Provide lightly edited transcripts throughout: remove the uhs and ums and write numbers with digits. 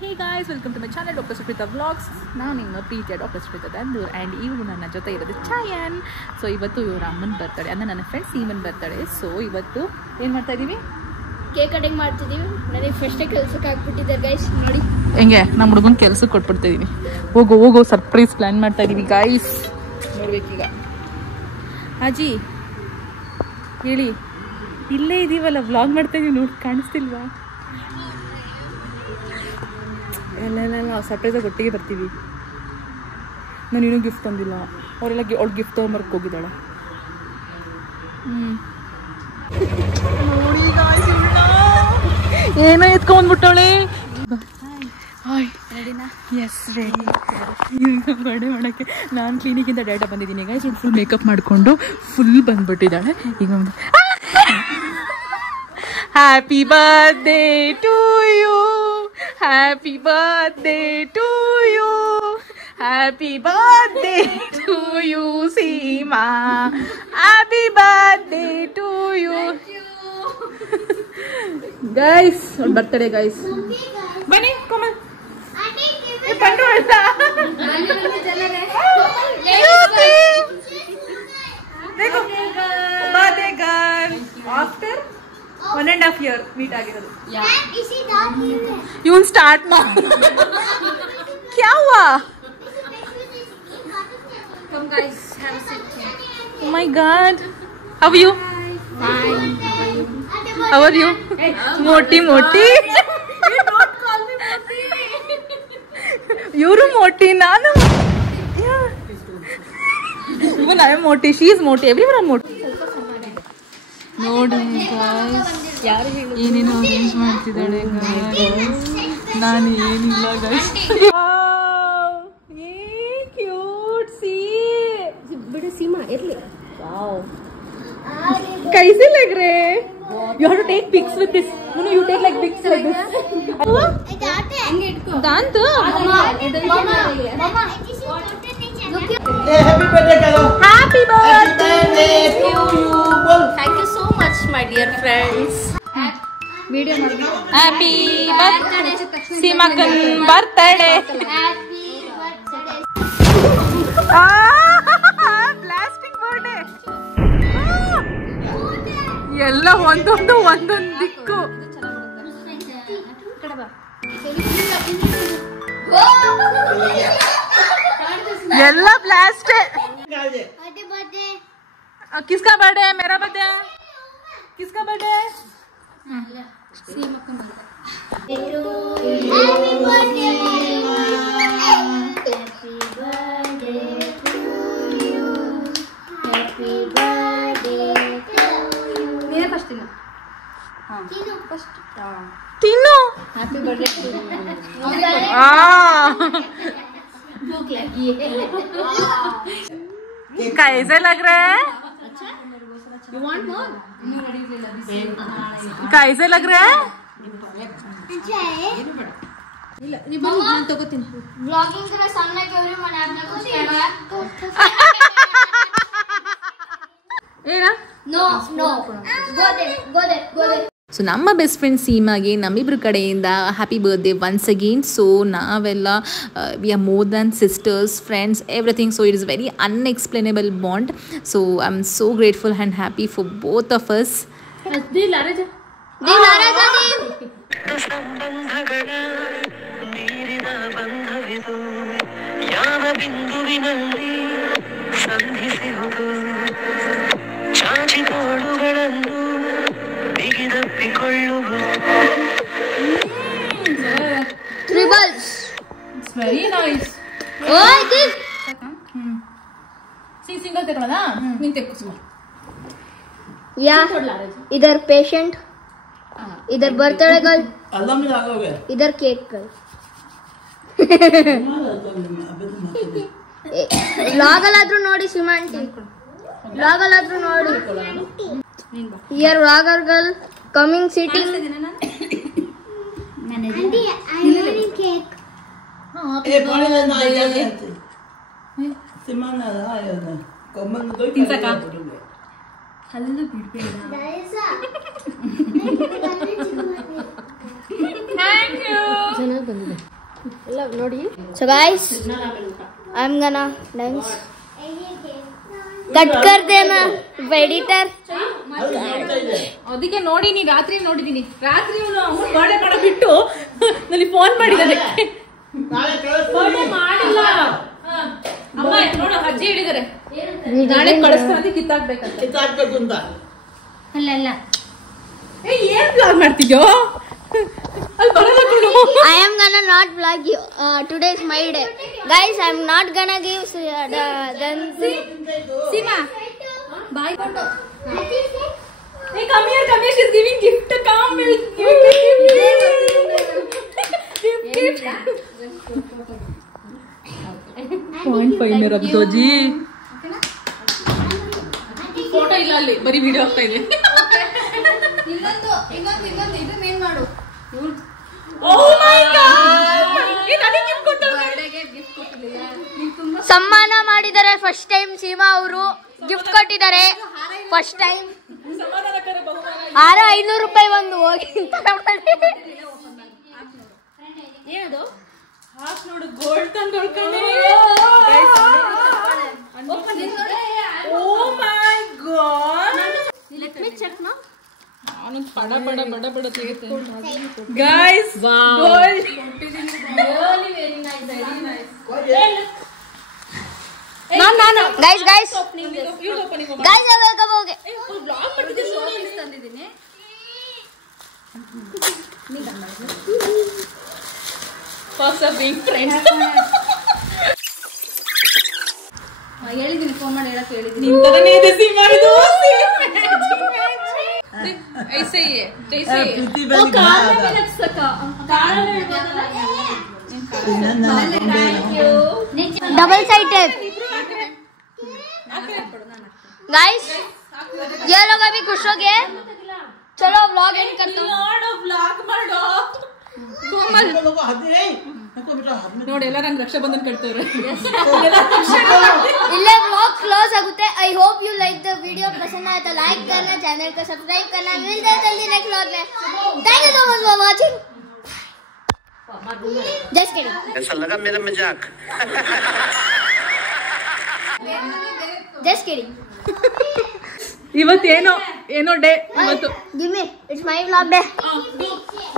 Hey guys, welcome to my channel Dr. Suprita Vlogs. ನಾನು ನಿಮ್ಮ ಪ್ರೀತಿಯ ಡಾಕ್ಟರ್ ಸುಪ್ರೀತಾ ದಂದೂರ್ ಆ್ಯಂಡ್ ಇವರು ನನ್ನ ಜೊತೆ ಇರೋದು ಚಾಯನ್. ಸೊ ಇವತ್ತು ಇವ್ರ ಅಮ್ಮನ ಬರ್ತಡೆ ಅಂದರೆ ನನ್ನ ಫ್ರೆಂಡ್ ಸೀಮನ್ ಬರ್ತಡೆ. ಸೊ ಇವತ್ತು ಏನು ಮಾಡ್ತಾ ಇದ್ದೀವಿ? ಕೇಕ್ ಕಟಿಂಗ್ ಮಾಡ್ತಿದ್ದೀವಿ. ನನಗೆ ಫಸ್ಟೇ ಕೆಲಸಕ್ಕೆ ಹಾಕ್ಬಿಟ್ಟಿದ್ದಾರೆ ಗೈಸ್, ನೋಡಿ ಹೆಂಗೆ ನಮ್ಮ ಹುಡುಗನ ಕೆಲಸಕ್ಕೆ ಕೊಟ್ಬಿಡ್ತಾ ಇದ್ದೀವಿ. ಹೋಗೋ ಸರ್ಪ್ರೈಸ್ ಪ್ಲ್ಯಾನ್ ಮಾಡ್ತಾ ಇದ್ದೀವಿ ಗೈಸ್. ನೋಡ್ಬೇಕೀಗ. ಅಜ್ಜಿ ಹೇಳಿ, ಇಲ್ಲೇ ಇದ್ದೀವಲ್ಲ, ವ್ಲಾಗ್ ಮಾಡ್ತಾ ಇದೀವಿ, ನೋಡಿ ಕಾಣಿಸ್ತಿಲ್ವಾ? ಎಲ್ಲ ಸರ್ಪ್ರೈಸಾಗಿ ಒಟ್ಟಿಗೆ ಬರ್ತೀವಿ. ನಾನು ಇನ್ನೂ ಗಿಫ್ಟ್ ತಂದಿಲ್ಲ, ಅವರೆಲ್ಲ ಅವ್ಳು ಗಿಫ್ಟ್ ತೊಗೊಂಬರ್ಕ್ ಹೋಗಿದ್ದಾಳೆ. ಏನೋ ಎತ್ಕೊಂಡ್ಬಿಟ್ಟವಳೆ. Yes ready. ಈಗ ಬರ್ಡೇ ಮಾಡೋಕ್ಕೆ ನಾನು ಕ್ಲಿನಿಕಿಂದ ಡೇಟಾ ಬಂದಿದ್ದೀನಿ. ಈಗ ಫುಲ್ ಮೇಕಪ್ ಮಾಡಿಕೊಂಡು ಫುಲ್ ಬಂದ್ಬಿಟ್ಟಿದ್ದಾಳೆ. ಈಗ ಒಂದು happy birthday to you, happy birthday to you, happy birthday to you Seema, happy birthday to you guys. Birthday guys, ಬನ್ನಿ ಕೋಮಲ್. ಬಂದು birthday girl after 1.5 year meet ಆಗಿರೋದು. ಇವನ್ ಸ್ಟಾರ್ಟ್ ಮಾಡು. ಕ್ಯಾ ಹುವಾ? Come guys, have a seat. Oh my god. How are you? Fine. How are you? Moti. You don't call me Moti. You're Moti, ನಾನು. Yeah. Even I am Moti. She is Moti. Everyone are Moti. ನೋಡಿ guys, ಏನೇನು arrange ಮಾಡ್ತಿದ್ದಾಳೆ guys. ನಾನು ಏನಿಲ್ಲ guys. Cute C ಬಿಡು ಸೀಮಾ ಇರ್ಲಿ. Wow, कैसे लग रहे हैं? You have to take pics with this. No, you take like pics like this. दांत मम्मा हैप्पी बर्थडे करो. Happy birthday to you. बोल. Thank you so much my dear friends. Video ಮಾಡಿ. हैप्पी बर्थडे सीमाकन बर्थडे. ಪ್ಲಾಸ್ಟಿಕ್ ಬರ್ಡೇ ಎಲ್ಲ ಒಂದೊಂದು ದಿಕ್ಕು. ಎಲ್ಲ ಪ್ಲಾಸ್ಟಿಕ್. किसका बर्थडे है? मेरा बर्थडे है. किसका बर्थडे है? तीनों हैप्पी बर्थडे टू यू. भूख लगी है. कैसे लग रहा है? You want more? कैसे लग रहा है? ನಾನು ತಗೋತೀನಿ. ವ್ಲಾಗಿಂಗ್ ತರ ಸಣ್ಣಗೆ ಅವರು ಮನೆಯವ್ರನ್ನ ಏನಾ? ನೋ ಗೋ ದೇ. ಸೊ ನಮ್ಮ ಬೆಸ್ಟ್ ಫ್ರೆಂಡ್ ಸೀಮಾಗೆ ನಮ್ಮಿಬ್ಬರ ಕಡೆಯಿಂದ happy birthday once again. So ನಾವೆಲ್ಲ we are more than sisters, friends, everything. So it is very unexplainable bond. So I am so grateful and happy for both of us. Tribbles. It's very nice. Oh, this. Single ತಗೊಳ್ಳೋಣ. ನೀನು ತೆಕ್ಕಿಸು. Yeah. इधर patient, इधर birthday girl, अल्लाह में लागोगे. इधर cake girl. ಲಾಗಲಾದ್ರೂ ನೋಡಿ ಸಿಮಾಂಟಿ, ಲಾಗಲಾದ್ರೂ ನೋಡಿ. ಹಿಯರ್ ಲಾಗರ್ ಗರ್ಲ್ ಕಮಿಂಗ್ ಸಿಟಿಂಗ್. ಕೇಕ್ ए पानी लेना आया है. सिमान आया है. कमल दो ही ತಿನ್ಸಕ್ಕ? ಹಲ್ಲು ಬಿಡ್ಬೇಡ. ಚೆನ್ನಾಗಿ ಬಂದಿದೆ ಎಲ್ಲ ನೋಡಿ. So guys I am gonna dance cut ಕರ್ ದೇನಾ ಎಡಿಟರ್. ಅದಕ್ಕೆ ನೋಡಿನಿ, ರಾತ್ರಿ ನೋಡಿದೀನಿ. ರಾತ್ರಿ ಬರ್ಡೇ ಮಾಡ ಬಿಟ್ಟು ನನಗೆ ಫೋನ್ ಮಾಡಿದ್ದಾನೆ. ಬರ್ಡೇ ಮಾಡಿಲ್ಲ ಅಮ್ಮ, ನೋಡು ಅಜ್ಜಿ ಹೇಳಿದಾರೆ ನಾಳೆ ಕಳಿಸ್ತಾರೆ, ಕಿತ್ತಾಕ್ಬೇಕಂತ. ಕಿತ್ತಾಕ್ಬೇಕು ಅಂತ. ಅಲ್ಲ ಏನ್ ಬ್ಲಾಗ್ ಮಾಡ್ತಿದ್ಯೋ ಅಲ್ಲಿ ಬರೋದ. I am gonna not vlog you. Today is my day. Guys, I am not gonna give Sima. Bye. Hey, come here, she's giving gift. Come, we'll give gift. 0.5 में रख दो जी. ಫೋಟೋ ಇಲ್ಲ ಅಲ್ಲಿ, ಬರೀ ವಿಡಿಯೋ ಆಗ್ತಾ ಇದೆ. ಇನ್ನೊಂದು ಇದನ್ನೇನ್ ಮಾಡು. ಸಮ್ಮಾನ ಮಾಡಿದ್ದಾರೆ ಫಸ್ಟ್ ಟೈಮ್. ಸೀಮಾ ಅವರು ಗಿಫ್ಟ್ ಕೊಟ್ಟಿದ್ದಾರೆ ಫಸ್ಟ್ ಟೈಮ್. ಹಾರ 500 ರೂಪಾಯಿ ಒಂದು ಹೋಗಿ ಏನದು ಹಾಕ್ ನೋಡು, ಗೋಲ್ಡ್ ತಂದು. Oh my God, let me check no. ನಾನು ಬಡ ಬಡ ಬಡ ಬಡ ತೆಗಿತೇನೆ. Guys gold, really very nice, very nice. ನಾನು ಗೈಸ್ ಗೈಸ್ ವೆಲ್ಕಮ್ ಹೋಗಿ ಬ್ಲಾಗ್ ಮಾಡ್ತಿದ್ದೀನಿ, ನೋಡಿ ತಂದಿದ್ದೀನಿ. First of being friends. ಹೇಳಿದ್ದೀನಿ, ಫೋನ್ ಮಾಡಿ ಹೇಳಕ್ಕೆ ಹೇಳಿದ್ದೀನಿ. ನಿನ್ ತರನೇ ಇದೆ ಸೀಮಾ, ಇದು ऐसे ही है, जैसे वो कार में भी लग सका, कार में thank you. Double side tape. Guys ये लोग अभी खुश हो गए. चलो व्लॉग एंड करते हैं. व्लॉग माडो कोमल ನೋಡಿ, ಎಲ್ಲ ನಂಗೆ ರಕ್ಷಾ ಬಂಧನ ಕಟ್ತಾರೆ. इल्ले व्लॉग क्लोज आगुते. I hope you like the video. पसंद आया तो लाइक करना, चैनल को सब्सक्राइब करना. मिलते हैं जल्दी नेक्स्ट व्लॉग में. Thank you so much for watching. Just kidding. ऐसा लगा मेरा मजाक. Just kidding. ಇವತ್ತು ಏನೋ ಡೇ ಇವತ್ತು. Give me, it's my vlog day.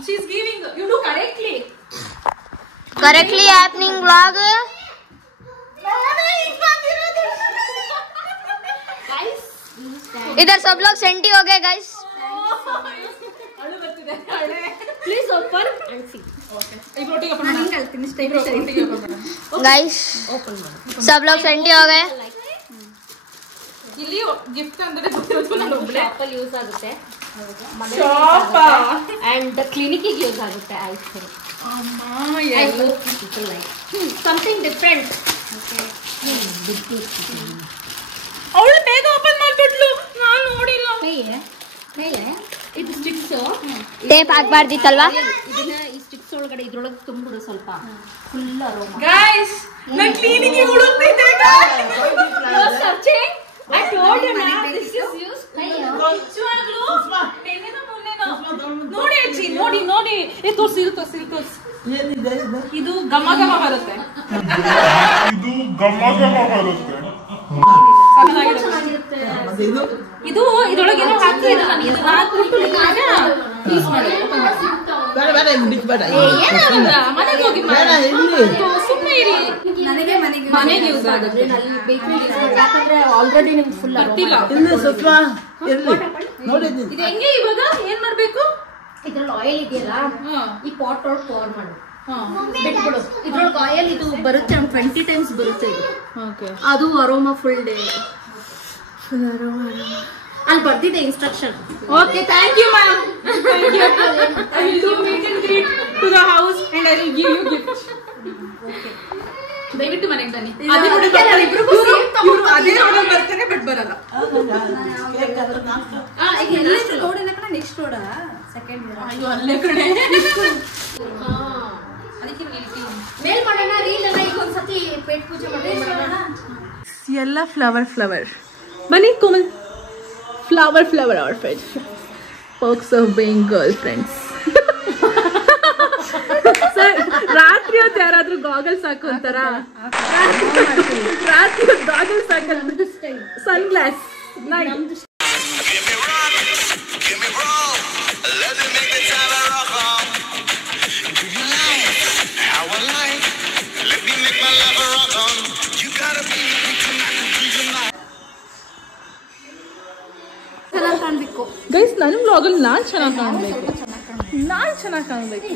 She is giving, you do correctly happening vlog. इधर सब लोग सेंटी हो गए guys. Please open and see. Guys सब लोग सेंटी हो गए. ಇಲ್ಲಿ ಗಿಫ್ಟ್ ಅಂದ್ರೆ ಗೊತ್ತಿರೋದು ನಾನು ಒಬ್ಬಳೆ. ಶಾಪಲ್ಲಿ ಯೂಸ್ ಆಗುತ್ತೆ, ಶಾಪ ಅಂಡ್ ಕ್ಲಿನಿಕ್ಕಿಗೆ ಯೂಸ್ ಆಗುತ್ತೆ. ಆಯ್ತು ಅಮ್ಮ, I hope people like something different. ಅವಳು ಬೇಗ ಓಪನ್ ಮಾಡ್ಬಿಟ್ಲು, ನಾನು ನೋಡಿಲ್ಲ. ಮೇಲೆ ಇದು ಸ್ಟಿಕ್ಸ್ ಟೇಪ್ ಹಾಕ್ಬಾರ್ದಿತ್ತಲ್ವಾ? ಇದನ್ನ ಈ ಸ್ಟಿಕ್ಸ್ ಒಳಗಡೆ ಇದ್ರೊಳಗೆ ತುಂಬಿಡು ಸ್ವಲ್ಪ, ಫುಲ್ ಅರೋಮಾ. ಗೈಸ್ ನಾನು ಕ್ಲಿನಿಕ್ಗೆ ಹುಡುಕ್ತಿದ್ದೆ. ಸರ್ಚಿಂಗ್ ಐ ಟೋಲ್ಡ್ ಯು ನಾ ದಿಸ್ ಇಸ್ ಯೂಸ್. ನಿಜವಾಗ್ಲೂ ನೆನ್ನೆನೋ ಮೊನ್ನೆನೋ ನೋಡಿ ಅಜ್ಜಿ, ನೋಡಿ ಏ ತೋರ್ಸಿ ಏನಿದೆ ಇದು? ಇದು ಘಮ ಘಮ ಬರುತ್ತೆ. ಮತ್ತೆ ಇದು ಇದು ಇದ್ರೊಳಗೆ ಏನೋ ಹಾಕ್ತಿದ್ರು. ನಾನು ಇದು ಹಾಕ್ಬಿಟ್ಟು ಪೀಸ್ ಮಾಡಿ ಬೇಡ ಇದು ಬಿಟ್ಬೇಡ. ಏನಾಗಲ್ಲ, ಮನೆಗೆ ಹೋಗಿ ಬೇಡ ಇಲ್ಲಿ ಸುಮ್ಮನೆ ಇರಿ. ಮನೆಗೆ ಯೂಸ್ ಆಗುತ್ತೆ. ಯಾಕಂದ್ರೆ ಆಲ್ರೆಡಿ ನಿಮ್ಗೆ ಫುಲ್ ಗೊತ್ತಿಲ್ಲ. ಇಲ್ಲಿ ಸ್ವಲ್ಪ ಇರ್ಲಿ ನೋಡಿದ್ದೀನಿ. ಇದು ಹೆಂಗೆ ಇವಾಗ ಏನ್ ಮಾಡ್ಬೇಕು? ಇದ್ರಲ್ಲಿ ಆಯಿಲ್ ಇದೆಯಲ್ಲ, ಈ ಪಾಟ್ ಒಳಗೆ ಪವರ್ ಮಾಡು, ಬಿಟ್ಬಿಡು. ಇದ್ರೊಳಗೆ ಆಯಿಲ್ ಇದು ಬರುತ್ತೆ, 20 ಟೈಮ್ಸ್ ಬರುತ್ತೆ ಇದು. ಅದು ಅರೋಮಾ ಫುಲ್ ಡೇ. ಅಲ್ಲಿ ಬರ್ದಿದೆ instruction. Okay, thank you, ma'am. Thank you. I will do meet and greet to the house and I will give you gift. Okay. ದಯವಿಟ್ಟು ಮನೆಗೆ ಬನ್ನಿ. ಅದೇ ರೋಡಲ್ಲಿ ಬರ್ತಾರೆ ಬಟ್ ಬರಲ್ಲ. Next road second road. ಅಯ್ಯೋ ಅಲ್ಲೇ ಕಡೆ. ಮೇಲ್ ಮಾಡೋಣ, ರೀಲ್ ಎಲ್ಲ ಈಗ ಒಂದ್ಸತಿ ಪೇಟ್ ಪೂಜೆ ಮಾಡೋಣ. ಎಲ್ಲ ಫ್ಲವರ್ ಬನ್ನಿ Komal. Flower outfit. Perks of being girlfriends. ಹೊತ್ತು ಯಾರಾದ್ರೂ ಗಾಗಲ್ಸ್ ಹಾಕೊಂತಾರ ರಾತ್ರಿ ಹೊತ್ತು ಗಾಗಲ್ಸ್ ಹಾಕಂತ ಸನ್ ಗ್ಲಾಸ್ ಗೈಸ್ ನನ್ನ ಬ್ಲಾಗಲ್ಲಿ ನಾನು ಚೆನ್ನಾಗಿ ಕಾಣಬೇಕು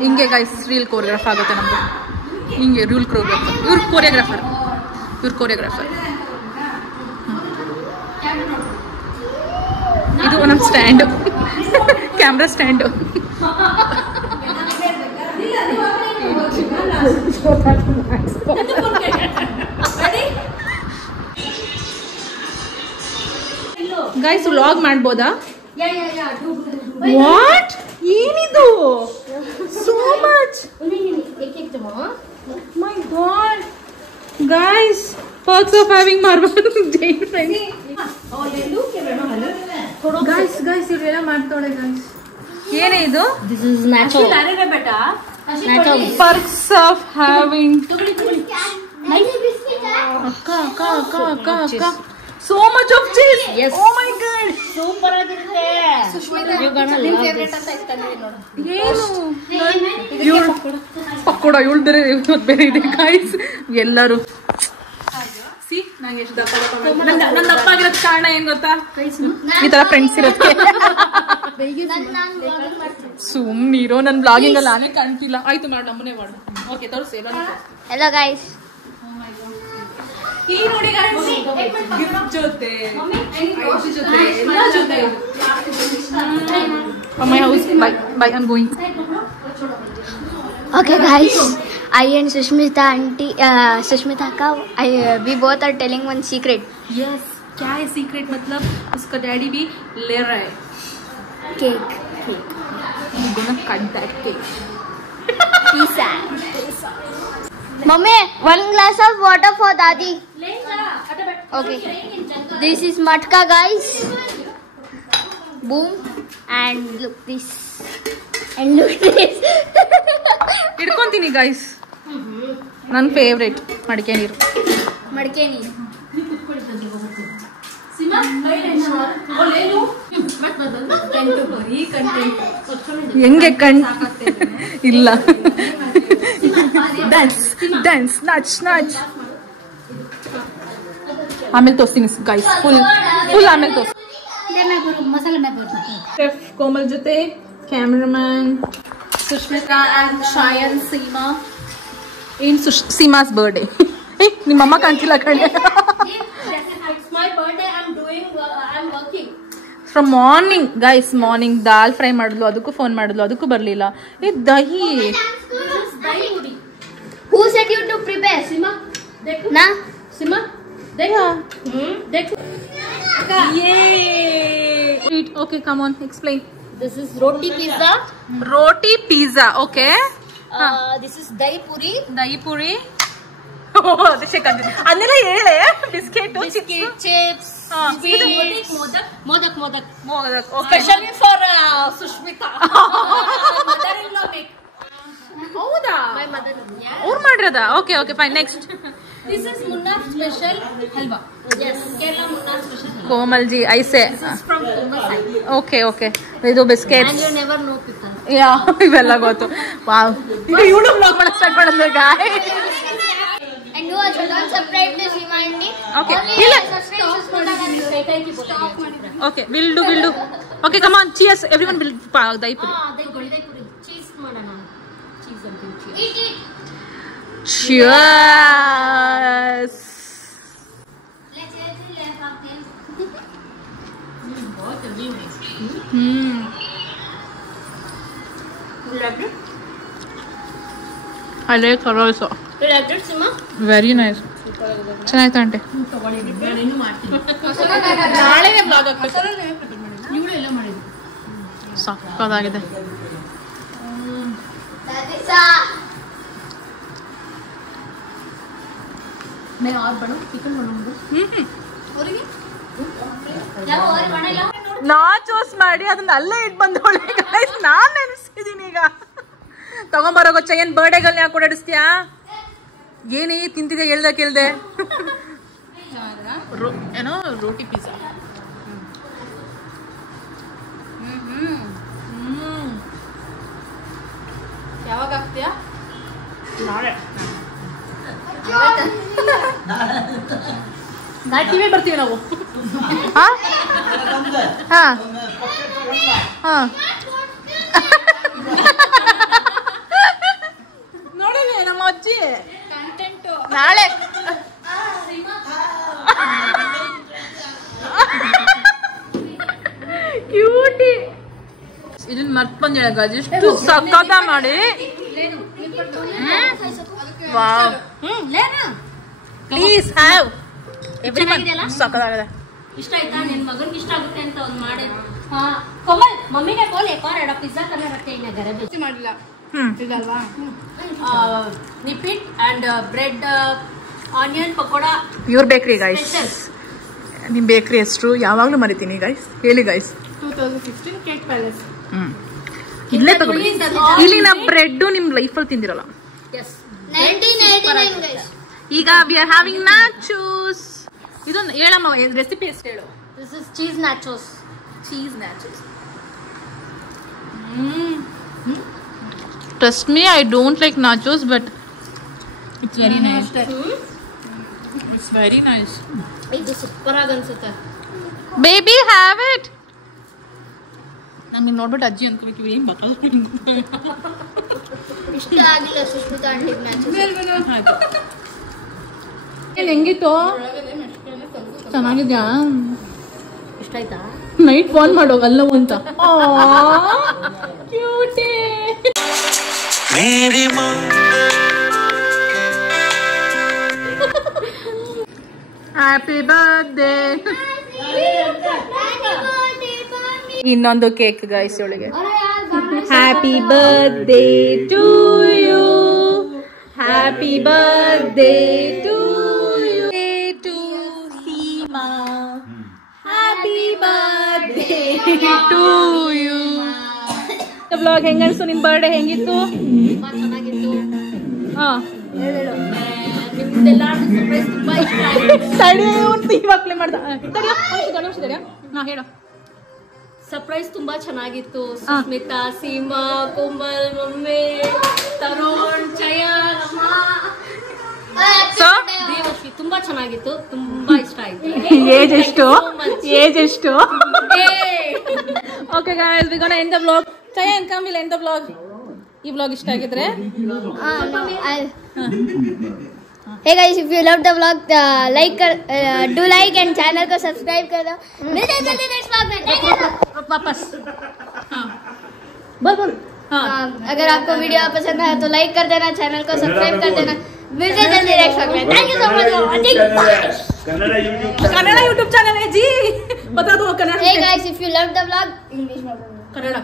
ಹಿಂಗೆ ಗೈಸ್ ರೀಲ್ ಕೋರಿಯೋಗ್ರಾಫ್ ಆಗುತ್ತೆ ನಮ್ದು ಹಿಂಗೆ ರೂಲ್ ಕೋರಿಯೋಗ್ರಾಫರ್ ಇವ್ರ ಕೋರಿಯೋಗ್ರಾಫರ್ ಇದು ಒಂದೊಂದು stand camera stand guys vlog ಮಾಡ್ಬೋದಾ ವಾಟ್ ಏನಿದು so much my god guys perks of having marble Jain friends guys ಇವೆಲ್ಲ ಮಾಡ್ತಾಳೆ guys ಏನೇ ಇದು This is nacho. perks of having akka so much of cheese. Yes. Oh my god. Super ಆಗಿರುತ್ತೆ. You're gonna love this. ಏನು ಇವಳು ಪಕೋಡ ಇವಳು ಬೇರೆ ಇದೆ ಗಾಯ್ಸ್ ಎಲ್ಲರೂ ಸಿ ನಂಗೆ ಎಷ್ಟು ನನ್ನ ದಪ್ಪ ಆಗಿರೋದ್ ಕಾರಣ ಏನ್ ಗೊತ್ತಾ ಈ ತರ ಫ್ರೆಂಡ್ಸ್ ಇರೋದಕ್ಕೆ ಸುಮ್ಮನಿರೋ ನನ್ನ ಬ್ಲಾಗಿಂಗ್ ಅಲ್ಲಿ ನಾನೇ ಕಾಣ್ತಿಲ್ಲ ಆಯ್ತು ಮಾಡು ನಮ್ಮನೆ ಮಾಡು ಓಕೆ ತೋರಿಸಿ Hello guys. ಇಲ್ಲಿ ನೋಡಿ ಗಿಫ್ಟ್ ಜೊತೆ ಜೊತೆ ಎಲ್ಲ ಜೊತೆ my house bye bye I am going Okay guys, I and Sushmita auntie, Sushmita ka, we both are telling one secret. Yes क्या है सीक्रेट मतलब उसका डैडी भी ले रहा है Cake. I'm gonna cut that cake Pizza. Mummy, one glass of water for Dadi. Okay. This is matka guys. Boom. And look this. And look this. ಹಿಡ್ಕೊಂತೀನಿ guys ನನ್ನ ಫೇವ್ರೇಟ್ ಮಡಿಕೆ ನೀರು ಮಡಿಕೆ ನೀರು ಹೆಂಗೆ ಇಲ್ಲ ಡ್ಯಾನ್ಸ್ ಡ್ಯಾನ್ಸ್ ನಾಚ್ ನಾಚ್ ಆಮೇಲೆ ತೋರಿಸ್ತೀನಿ ಗೈಸ್ ಫುಲ್ ಆಮೇಲೆ ತೋರಿಸ್ತೀನಿ ಚೆಫ್ ಕೋಮಲ್ ಜೊತೆ cameraman Sushmita and Shayan Sima in Sima's birthday ನಿಮ್ಮಮ್ಮ ಕಾಣ್ತಿಲ್ಲ ಕಣೆ It's my birthday. I'm working. From morning guys morning ದಾಲ್ ಫ್ರೈ ಮಾಡಿದ್ಲು ಅದಕ್ಕೂ ಫೋನ್ ಮಾಡಿದ್ಲು ಅದಕ್ಕೂ ಬರಲಿಲ್ಲ ಏ dahi Who said you to prepare? Sima, dekho. Na? Sima, dekho. Dekho. Yay! Okay, come on, explain. This is roti pizza. Roti pizza, okay. This is dahi puri. Dahi puri. Oh, ಅದನ್ನೆಲ್ಲ ಹೇಳೆ biscuit Chips. Sweet. Modak. Okay. Especially for Sushmita. Mother-in-law make. ಹೌದಾ My mother-in-law. Yeah. ಅವ್ರು ಮಾಡಿರೋದಾ okay okay fine next This is Munnar special halwa. Yes. Kerala Munnar special halwa. Komal ji ಐಸೆ This is from Komal side. Okay okay ಇದು biscuit And you never know people. Yeah ಇವೆಲ್ಲ ಗೊತ್ತು wow ಇವಳು blog ಮಾಡಕ್ start ಮಾಡಿದ್ಲು guy And you also don't subscribe to Sima Aunty. Okay. Only ಇಲ್ಲ. subscribe to Sima Aunty. Okay will do okay come on cheers everyone will ದೈ Puri Dahi puri. Cheese madana. Cheese and cheese. Eat it. Cheers. You liked it? I like her also. You liked it, Sima? Very nice. ಚೆನ್ನಾಯ್ತು aunty ನಾಳೆನೇ blog ಆಗ್ಬೇಕು ಸಕ್ಕತ್ತಾಗಿದೆ ನಾಚೋಸ್ ಮಾಡಿ ಅದನ್ನ ಅಲ್ಲೇ ಇಟ್ಟು ಬಂದವಳೆ guys ನಾ ತಗೊಂಬರೋ ಗೊಚ್ಚ ಏನ್ ಬರ್ಡೇಗಲ್ಲಿ ಯಾಕೆ ಓಡಾಡಿಸ್ತೀಯಾ? ಏನೇ ತಿಂತಿದೆ ಹೇಳ್ದೆ ಕೇಳ್ದೆ. ಏನೋ ರೋಟಿ ಪಿಜ್ಜಾ. ಯಾವಾಗ ಆಗ್ತೀಯಾ? ನಾಳೆ ಟಿವಿ ಬರ್ತೀವಿ ನಾವು. ನೋಡಿವಿ ನಮ್ಮ ಅಜ್ಜಿ ನಾಳೆ ಕ್ಯೂಟಿ. ಇದನ್ನ ಮರ್ತ್ ಬಂದಿಳ ಗಾಜ್ ಎಷ್ಟು ಸಕ್ಕತ್ತ ಮಾಡಿ. ವಾವ್ ಪ್ಲೀಸ್ ಹ್ಯಾವ್ ಸಕ್ಕತ್ತಾಗಿದೆ. ಇಷ್ಟ ಆಯ್ತಾ? ನಿನ್ ಮಗನ್ಗೆ ಇಷ್ಟ ಆಗುತ್ತೆ ಅಂತ ಒಂದ್ ಮಾಡಿ. ಕೋಮಲ್ ಮಮ್ಮಿಗೆ ಕೋಲ್ ಎಡ ಪಿಜ್ಜಾ ಕಲರ್ ರೊಟ್ಟಿ ಇನ್ನ ಗರೆ ಬೇಸಿ ಮಾಡಿಲ್ಲ ಇದಲ್ವಾ? Nippat and bread onion pakoda. Pure bakery guys. ನಿಮ್ ಬೇಕ್ರಿ ಹೆಸರು ಯಾವಾಗ್ಲೂ ಮರಿತೀನಿ ಗೈಸ್, ಹೇಳಿ ಗೈಸ್. 2016 cake palace. ಇಲ್ಲೇ ತಗೊಳ್ಳಿ. ಇಲ್ಲಿನ ಬ್ರೆಡ್ ನಿಮ್ ಲೈಫಲ್ಲಿ ತಿಂದಿರಲ್ಲ. Yes 1999 guys. ಈಗ ವಿ ಆರ್ ಹ್ಯಾವಿಂಗ್ nachos. ಇದೊಂದು ಹೇಳಮ್ಮ ರೆಸಿಪಿ ಎಷ್ಟು ಹೇಳು. This is cheese nachos. Cheese nachos. Trust me, I don't like nachos, but it's very nice. It's very nice. ಇದು ಸೂಪರ್ ಆಗಿ ಅನ್ಸುತ್ತೆ. Baby, have it. ನಮ್ಗೆ ನೋಡ್ಬಿಟ್ಟು ಅಜ್ಜಿ ಅನ್ಕೋಬೇಕು ಏನ್ ಬರ್ತದೆ. ಇಷ್ಟ ಆಗಿಲ್ಲ ಸುಷ್ಮಿತಾ ಆಂಟಿಗೆ ಮ್ಯಾಚ್. ಹೆಂಗಿತ್ತು? ಚೆನ್ನಾಗಿದ್ಯಾ? ಇಷ್ಟ ಆಯ್ತಾ? ನೈಟ್ ಫೋನ್ ಮಾಡೋ ಅಲ್ಲವು ಅಂತ. ಕ್ಯೂಟಿ. Happy birthday. ಇನ್ನೊಂದು ಕೇಕ್ ಗೈಸ್ ಒಳಗೆ. Happy birthday to you. Happy birthday to you. To Seema. Happy birthday to you. Blog ಹೆಂಗ ಅನ್ಸ್ತು? ನಿಮ್ ಬರ್ಡೇ ಹೆಂಗಿತ್ತು? ತುಂಬಾ ಚೆನ್ನಾಗಿತ್ತು. ಹಾ ನಿಮ್ದೆಲ್ಲಾರ್ದು ಸರ್ಪ್ರೈಸ್ ತುಂಬಾ ಇಷ್ಟ ಆಯ್ತು. ಇವಾಗ್ಲೇ ಮಾಡ್ದ. ನಾ ಹೇಳು. ಸರ್ಪ್ರೈಸ್ ತುಂಬಾ ಚೆನ್ನಾಗಿತ್ತು. ಸುಸ್ಮಿತಾ, ಸೀಮಾ, ಕೋಮಲ್, ಮಮ್ಮಿ, ತರುಣ್, ಚಯ, ದೇವಶ್ರೀ ತುಂಬಾ ಚೆನ್ನಾಗಿತ್ತು. ತುಂಬಾ ಇಷ್ಟ ಆಯ್ತು. ಏಜ್ ಎಷ್ಟು? ಏಜ್ ಎಷ್ಟು? Okay guys, we gonna end the vlog. Chaya and come will end the vlog. ಈ ವ್ಲಾಗ್ ಇಷ್ಟ ಆಗಿದ್ರೆ Hey guys, if you love the vlog, do like and channel को subscribe कर दो. मिलते हैं जल्दी next vlog में. Thank you. वापस बोल. अगर आपको वीडियो पसंद आया तो लाइक कर देना, चैनल को सब्सक्राइब कर देना. मिलते हैं जल्दी नेक्स्ट vlog में. Thank you so much for watching. Kannada YouTube channel है जी, बता दो Kannada. Hey guys, if you love the vlog, English में कन्नड़ा.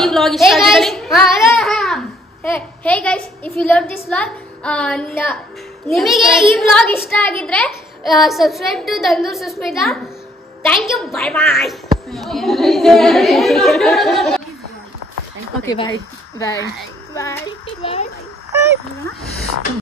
ಈ ವ್ಲಾಗ್ ಇಷ್ಟ ಆಗಿದ್ರೆ Hey guys, if you love this vlog, ನಿಮಗೆ ಈ ವ್ಲಾಗ್ ಇಷ್ಟ ಆಗಿದ್ರೆ ಸಬ್ಸ್ಕ್ರೈಬ್ ಟು ದಂದೂರ್ Sushmita. Thank you. Bye bye. Okay bye bye bye.